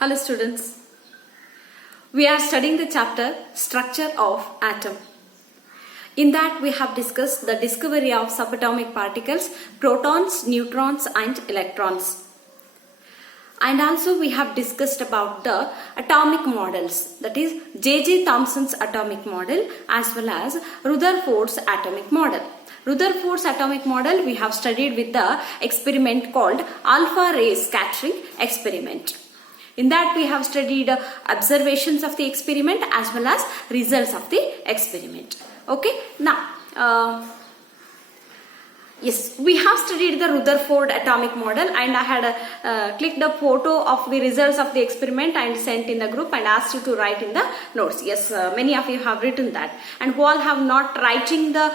Hello students, we are studying the chapter Structure of Atom. In that we have discussed the discovery of subatomic particles, protons, neutrons and electrons. And also we have discussed about the atomic models, that is J.J. Thomson's atomic model as well as Rutherford's atomic model. Rutherford's atomic model we have studied with the experiment called alpha ray scattering experiment. In that we have studied observations of the experiment as well as results of the experiment. Okay, now yes, we have studied the Rutherford atomic model, and I had clicked a photo of the results of the experiment and sent in the group and asked you to write in the notes. Yes, many of you have written that, and who all have not writing the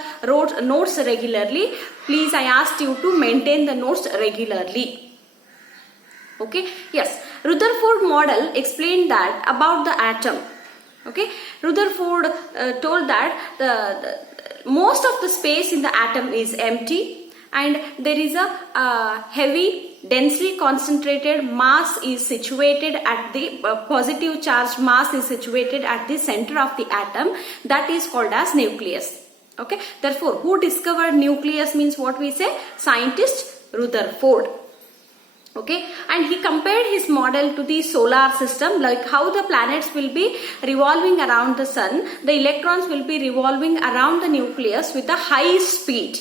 notes regularly, please I asked you to maintain the notes regularly. Okay, yes, Rutherford model explained that about the atom. Okay, Rutherford told that the most of the space in the atom is empty and there is a heavy densely concentrated mass is situated at the positive charged mass is situated at the center of the atom, that is called as nucleus. Okay, therefore who discovered nucleus means what we say? Scientist Rutherford. Okay, and he compared his model to the solar system, like how the planets will be revolving around the sun, the electrons will be revolving around the nucleus with a high speed,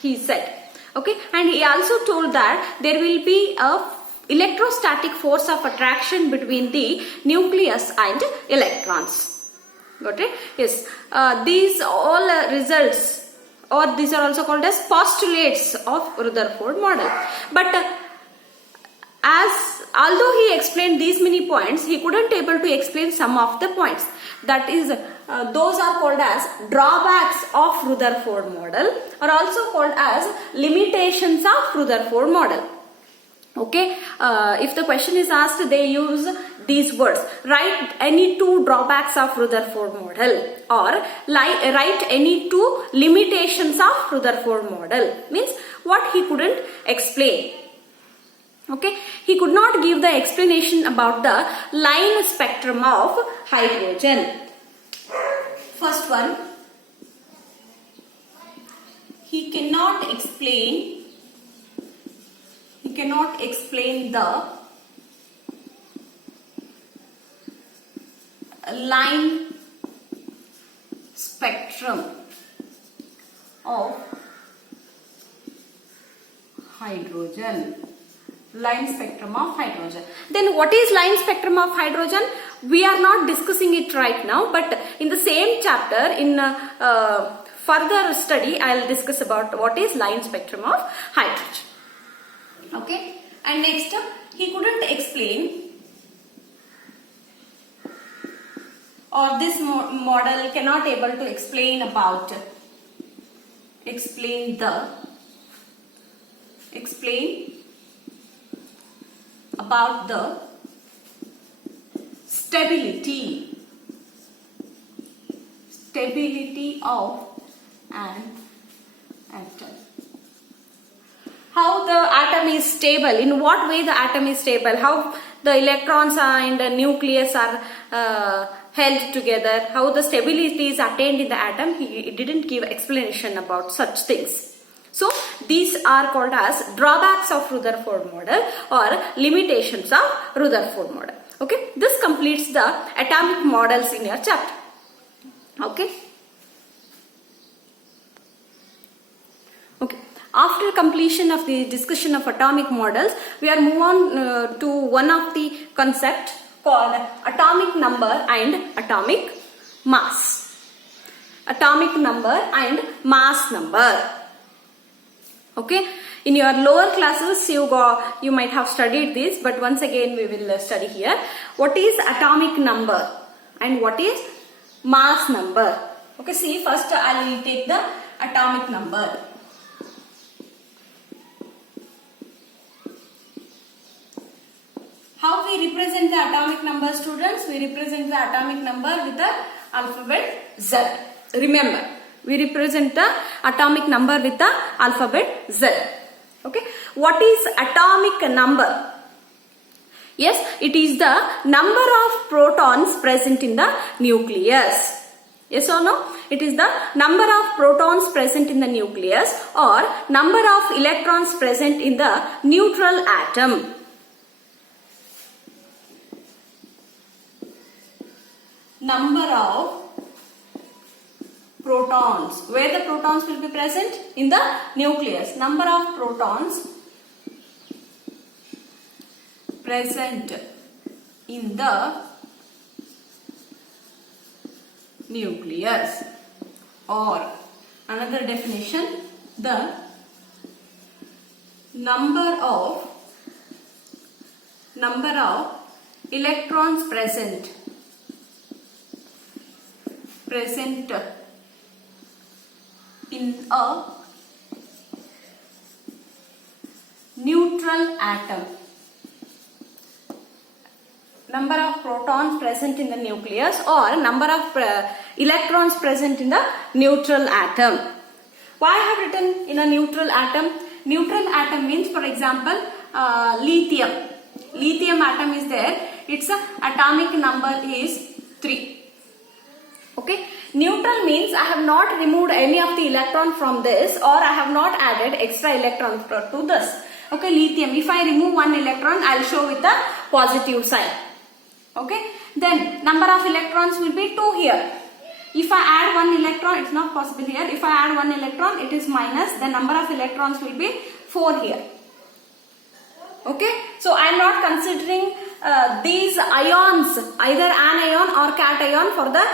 he said. Okay, and he also told that there will be a electrostatic force of attraction between the nucleus and electrons. Got it? Yes, these all results, or these are also called as postulates of Rutherford model. But although he explained these many points, he couldn't able to explain some of the points. That is, those are called as drawbacks of Rutherford model, or also called as limitations of Rutherford model. Okay, if the question is asked, they use these words: write any two drawbacks of Rutherford model, or write any two limitations of Rutherford model. Means what he couldn't explain. Okay, he could not give the explanation about the line spectrum of hydrogen. First one, he cannot explain the line spectrum of hydrogen. Line spectrum of hydrogen. Then what is line spectrum of hydrogen? We are not discussing it right now, but in the same chapter, in further study, I will discuss about what is line spectrum of hydrogen. Okay, and next up, he couldn't explain, or this model cannot able to explain about the stability of an atom. How the atom is stable, in what way the atom is stable, how the electrons and the nucleus are held together, how the stability is attained in the atom. He didn't give explanation about such things. So these are called as drawbacks of Rutherford model or limitations of Rutherford model. Okay, this completes the atomic models in your chapter. Okay. Okay. After completion of the discussion of atomic models, we are move on to one of the concept called atomic number and atomic mass. Atomic number and mass number. Okay, in your lower classes you might have studied this, but once again we will study here. What is atomic number and what is mass number? Okay, see, first I will take the atomic number. How we represent the atomic number, students? We represent the atomic number with the alphabet Z. Remember, we represent the atomic number with the alphabet Z. Okay. What is atomic number? Yes, it is the number of protons present in the nucleus. Yes or no? It is the number of protons present in the nucleus or number of electrons present in the neutral atom. Number of protons. Where the protons will be present? In the nucleus. Number of protons present in the nucleus, or another definition, the number of electrons present in a neutral atom. Number of protons present in the nucleus or number of electrons present in the neutral atom. Why I have written in a neutral atom? Neutral atom means, for example, lithium. Lithium atom is there. Its atomic number is 3. Okay. Neutral means I have not removed any of the electron from this, or I have not added extra electrons to this. Okay. Lithium. If I remove one electron, I will show with the positive sign. Okay, then number of electrons will be 2 here. If I add one electron, it's not possible here. If I add one electron, it is minus. The number of electrons will be 4 here. Okay, so I am not considering these ions, either anion or cation, for the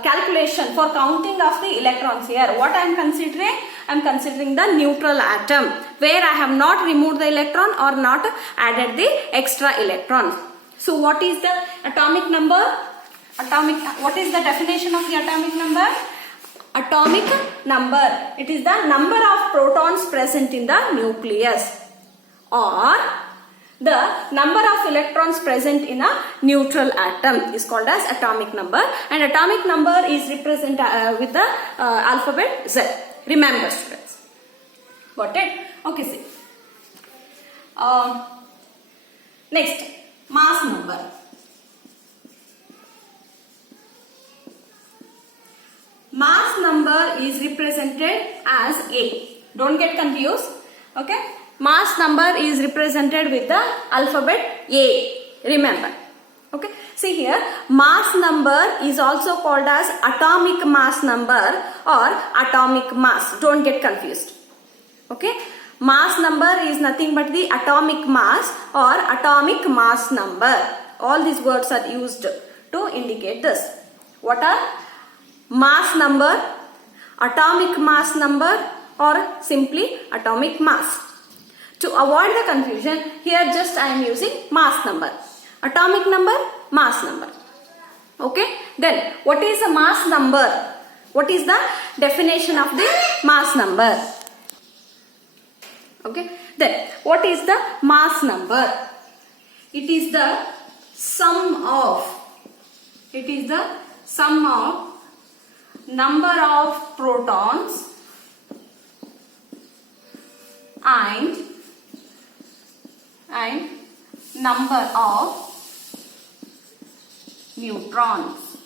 calculation, for counting of the electrons here. What I am considering? I am considering the neutral atom, where I have not removed the electron or not added the extra electrons. So what is the atomic number? What is the definition of the atomic number? Atomic number. It is the number of protons present in the nucleus, or the number of electrons present in a neutral atom is called as atomic number, and atomic number is represented with the alphabet Z. Remember, students. Got it? Okay, see. Next, mass number. Mass number is represented as A. Don't get confused. Okay. Mass number is represented with the alphabet A. Remember. Okay. See here, mass number is also called as atomic mass number or atomic mass. Don't get confused. Okay. Mass number is nothing but the atomic mass or atomic mass number. All these words are used to indicate this. What are mass number, atomic mass number, or simply atomic mass? To avoid the confusion, here just I am using mass number. Atomic number, mass number. Okay. Then what is a mass number? What is the definition of the mass number? Okay. Then what is the mass number? It is the sum of number of protons and number of neutrons.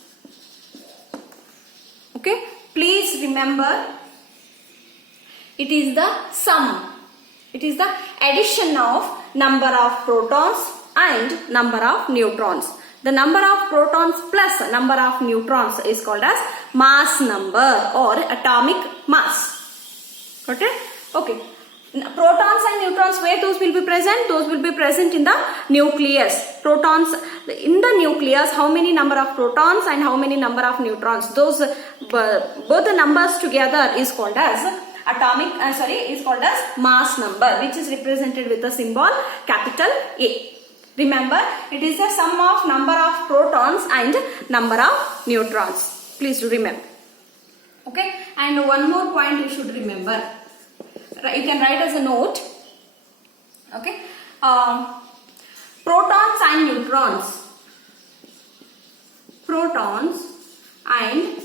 Okay, please remember, it is the sum. It is the addition of number of protons and number of neutrons. The number of protons plus number of neutrons is called as mass number or atomic mass. Got it? Okay. Protons and neutrons, where those will be present? Those will be present in the nucleus. Protons in the nucleus, how many number of protons and how many number of neutrons? Those both the numbers together is called as is called as mass number, which is represented with the symbol capital A. Remember, it is the sum of number of protons and number of neutrons. Please do remember. Okay, and one more point you should remember. You can write as a note. Okay, protons and neutrons. Protons and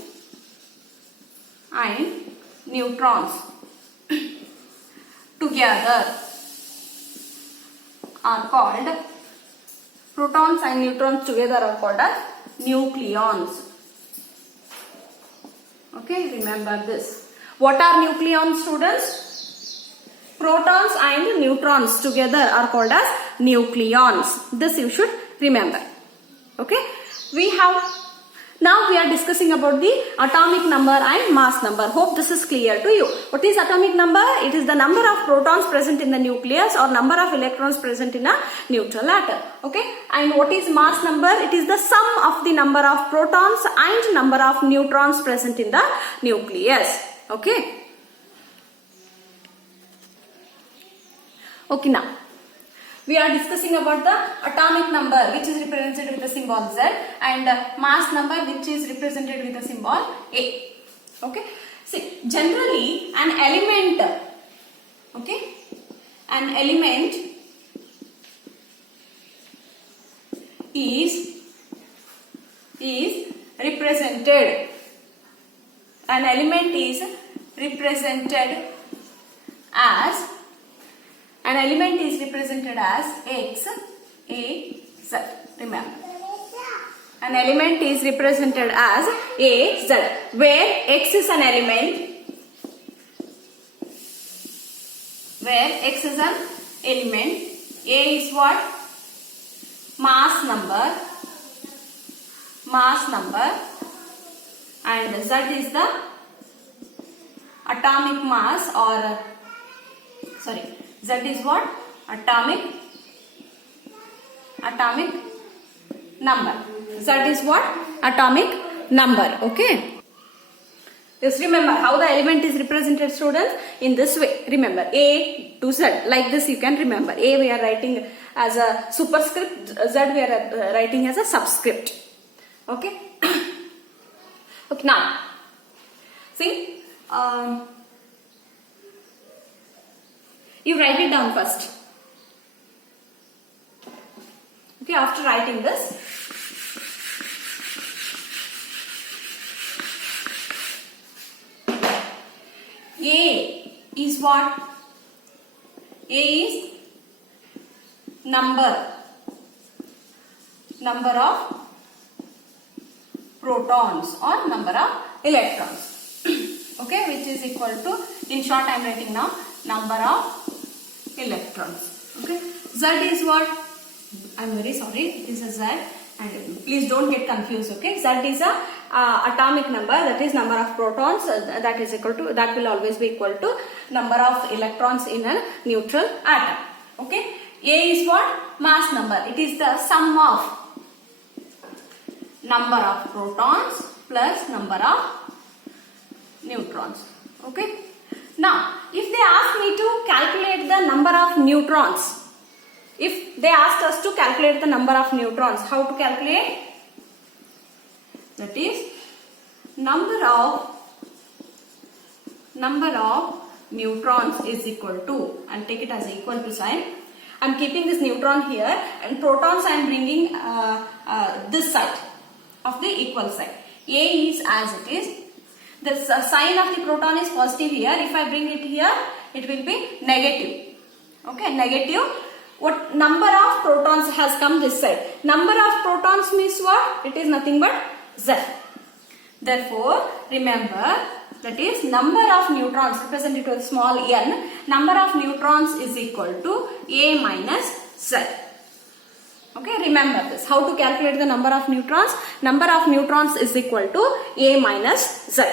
neutrons together are called Protons and neutrons together are called as nucleons. Okay, remember this. What are nucleons, students? Protons and neutrons together are called as nucleons. This you should remember. Okay, now we are discussing about the atomic number and mass number. Hope this is clear to you. What is atomic number? It is the number of protons present in the nucleus or number of electrons present in a neutral atom. Okay. And what is mass number? It is the sum of the number of protons and number of neutrons present in the nucleus. Okay. Okay, now we are discussing about the atomic number, which is represented with the symbol Z, and mass number, which is represented with the symbol A. Okay. See, generally an element, okay, an element is represented. An element is represented as. An element is represented as X, A, Z. Remember. An element is represented as A, Z, where X is an element, A is what? Mass number, and Z is the atomic mass, or Z is what? Atomic number. Z is what? Atomic number. Okay. Just remember how the element is represented, students, in this way. Remember, A to Z. Like this you can remember. A we are writing as a superscript. Z we are writing as a subscript. Okay. Okay. Now, see. You write it down first. Okay, after writing this, A is what? A is number of protons or number of electrons. Okay, which is equal to, in short I am writing now, number of electrons. Okay. Z is what? I am very sorry. It is a Z, and please don't get confused. Okay. Z is a atomic number, that is number of protons, that is equal to, that will always be equal to number of electrons in a neutral atom. Okay. A is what? Mass number. It is the sum of number of protons plus number of neutrons. Okay. Now, if they ask me to calculate the number of neutrons, if they asked us to calculate the number of neutrons, how to calculate? That is number of neutrons is equal to, and take it as an equal to sign. I am keeping this neutron here, and protons I am bringing this side of the equal side. A is as it is. The sign of the proton is positive here. If I bring it here, it will be negative. Okay, negative. What number of protons has come this side? Number of protons means what? It is nothing but Z. Therefore, remember, that is number of neutrons represented with small n. Number of neutrons is equal to A minus Z. Okay, remember this. How to calculate the number of neutrons? Number of neutrons is equal to A minus Z.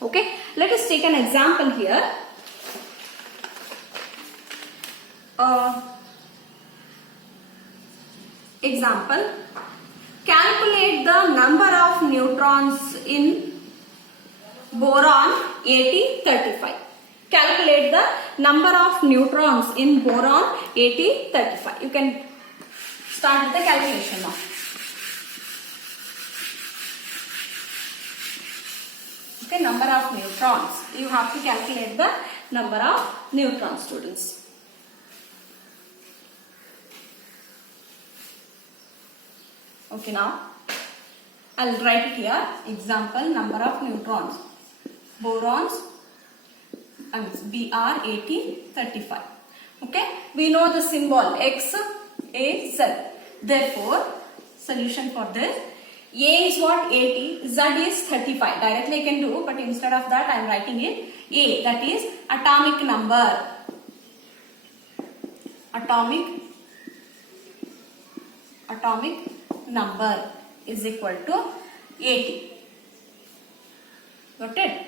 Okay, let us take an example here. Example, calculate the number of neutrons in boron 8035. Calculate the number of neutrons in boron 8035. You can start with the calculation now. Okay, number of neutrons. You have to calculate the number of neutrons, students. Okay, now I'll write it here. Example, number of neutrons. Borons, Br8035. Okay, we know the symbol X, A, Z. Therefore, solution for this, A is what? 80, Z is 35. Directly I can do, but instead of that I am writing it A, that is atomic number. Atomic number is equal to 80. Got it?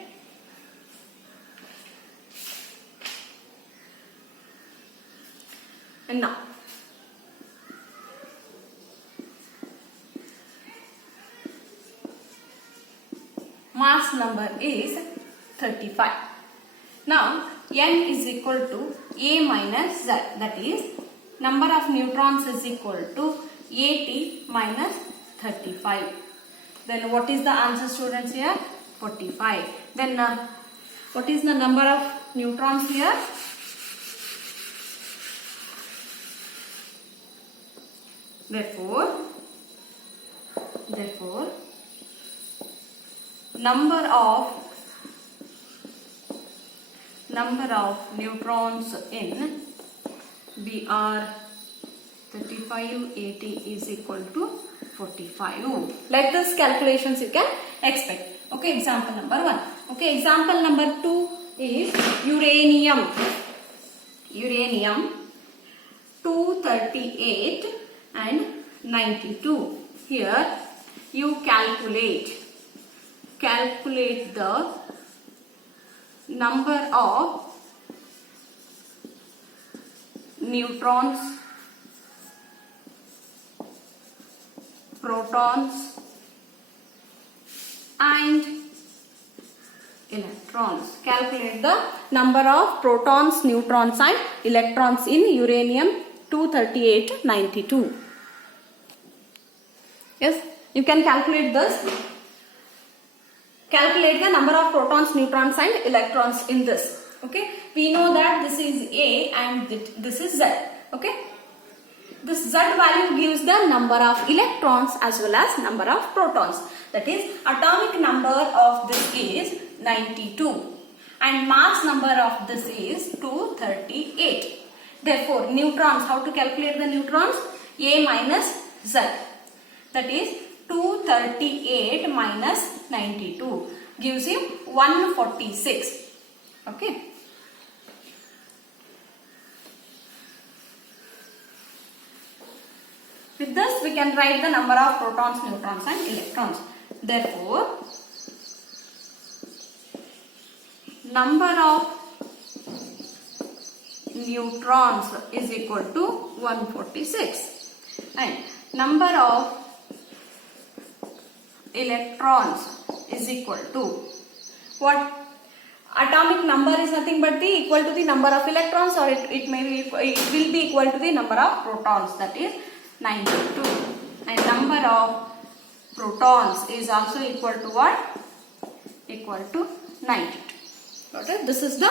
And now, mass number is 35. Now, N is equal to A minus Z, that is number of neutrons is equal to 80 minus 35. Then what is the answer, students, here? 45. Then what is the number of neutrons here? Therefore, number of neutrons in Br 35, 80 is equal to 45. Like this calculations you can expect. Okay, example number 1. Okay, example number 2 is uranium. Uranium 238 and 92. Here you calculate the number of neutrons, protons and electrons. Calculate the number of protons, neutrons and electrons in uranium 238-92. Yes, you can calculate this. Calculate the number of protons, neutrons and electrons in this. Okay, we know that this is A and this is Z. Okay, this Z value gives the number of electrons as well as number of protons. That is, atomic number of this is 92 and mass number of this is 238. Therefore, neutrons, how to calculate the neutrons? A minus Z. That is 238 minus 92 gives him 146. Okay. With this we can write the number of protons, neutrons and electrons. Therefore, number of neutrons is equal to 146 and number of electrons is equal to what? Atomic number is nothing but the equal to the number of electrons, or it will be equal to the number of protons, that is 92, and number of protons is also equal to what? Equal to 92. Got it? This is the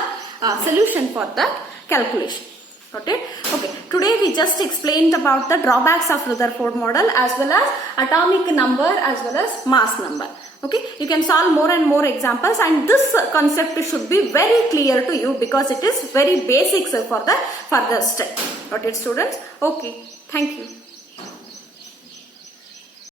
solution for that calculation. Got it? Okay. Today we just explained about the drawbacks of Rutherford model as well as atomic number as well as mass number. Okay. You can solve more and more examples, and this concept should be very clear to you because it is very basics for the further step. Got it, students? Okay. Thank you.